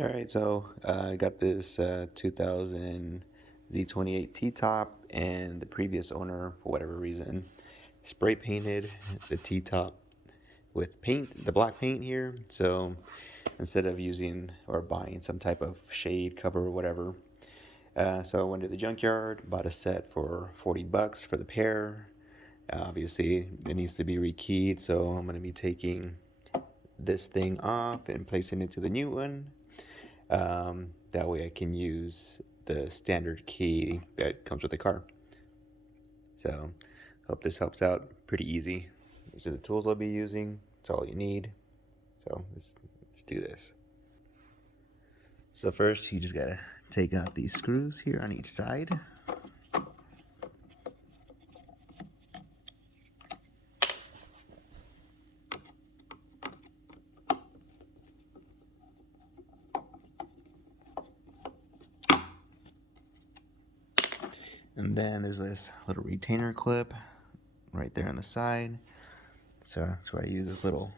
All right, so I got this 2000 Z28 T-top, and the previous owner, for whatever reason, spray painted the T-top with paint, the black paint here. So instead of using or buying some type of shade cover or whatever, so I went to the junkyard, bought a set for $40 for the pair. Obviously, it needs to be rekeyed, so I'm going to be taking this thing off and placing it to the new one. That way I can use the standard key that comes with the car. So hope this helps out. Pretty easy. These are the tools I'll be using. It's all you need. So let's do this. So first you just gotta take out these screws here on each side. And then there's this little retainer clip right there on the side. So that's why I use this little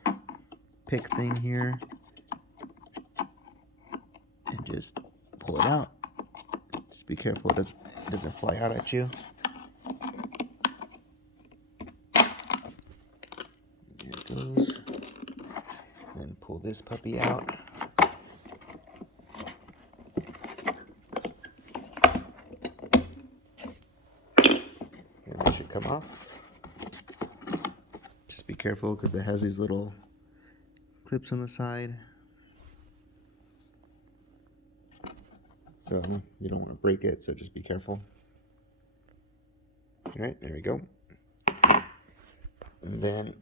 pick thing here and just pull it out. Just be careful it doesn't fly out at you. There it goes. Then pull this puppy out. And they should come off. Just be careful because it has these little clips on the side. So you don't want to break it, so just be careful. Alright, there we go. And then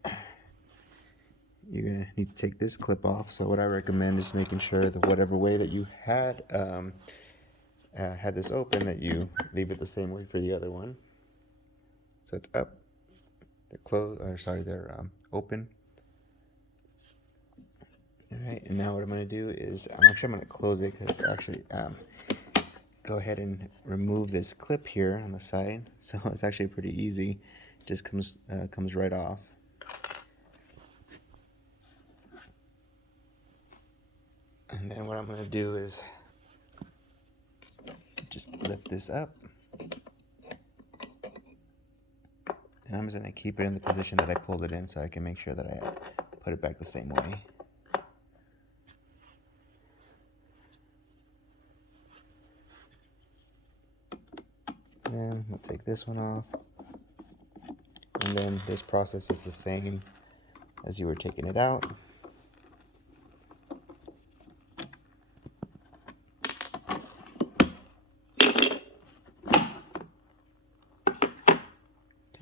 you're going to need to take this clip off. So what I recommend is making sure that whatever way that you had this open, that you leave it the same way for the other one. So it's up. They're closed, or sorry, they're open. Alright, and now what I'm going to do is, I'm going to close it because actually, go ahead and remove this clip here on the side. So it's actually pretty easy. It just comes right off. And then what I'm going to do is just lift this up. And I'm just going to keep it in the position that I pulled it in so I can make sure that I put it back the same way. Then we'll take this one off. And then this process is the same as you were taking it out.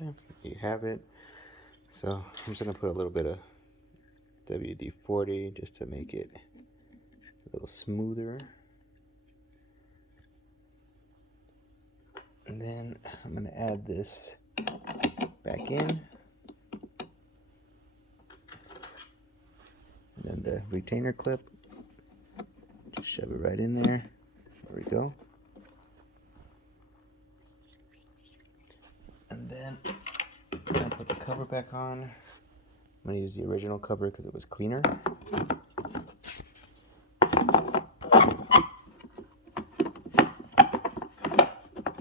Okay, you have it. So I'm just going to put a little bit of WD-40 just to make it a little smoother. And then I'm going to add this back in. And then the retainer clip, just shove it right in there. There we go. And then I'm going to put the cover back on. I'm going to use the original cover because it was cleaner.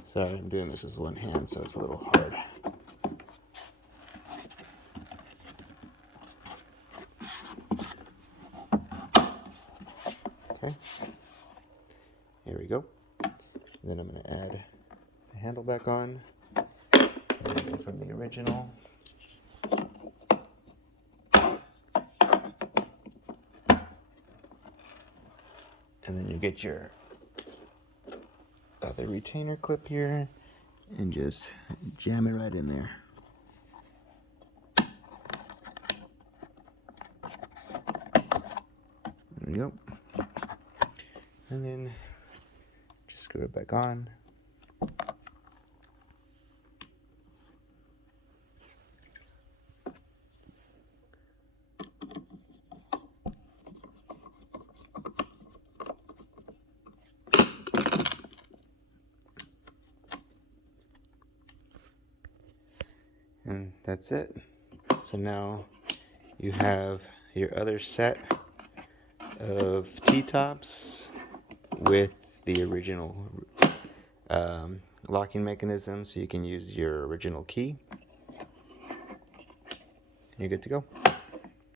Sorry, I'm doing this with one hand, so it's a little hard. Okay, here we go. And then I'm going to add the handle back on from the original. And then you get your other retainer clip here and just jam it right in there. There we go. And then just screw it back on. And that's it. So now you have your other set of T-tops with the original locking mechanism, so you can use your original key. And you're good to go.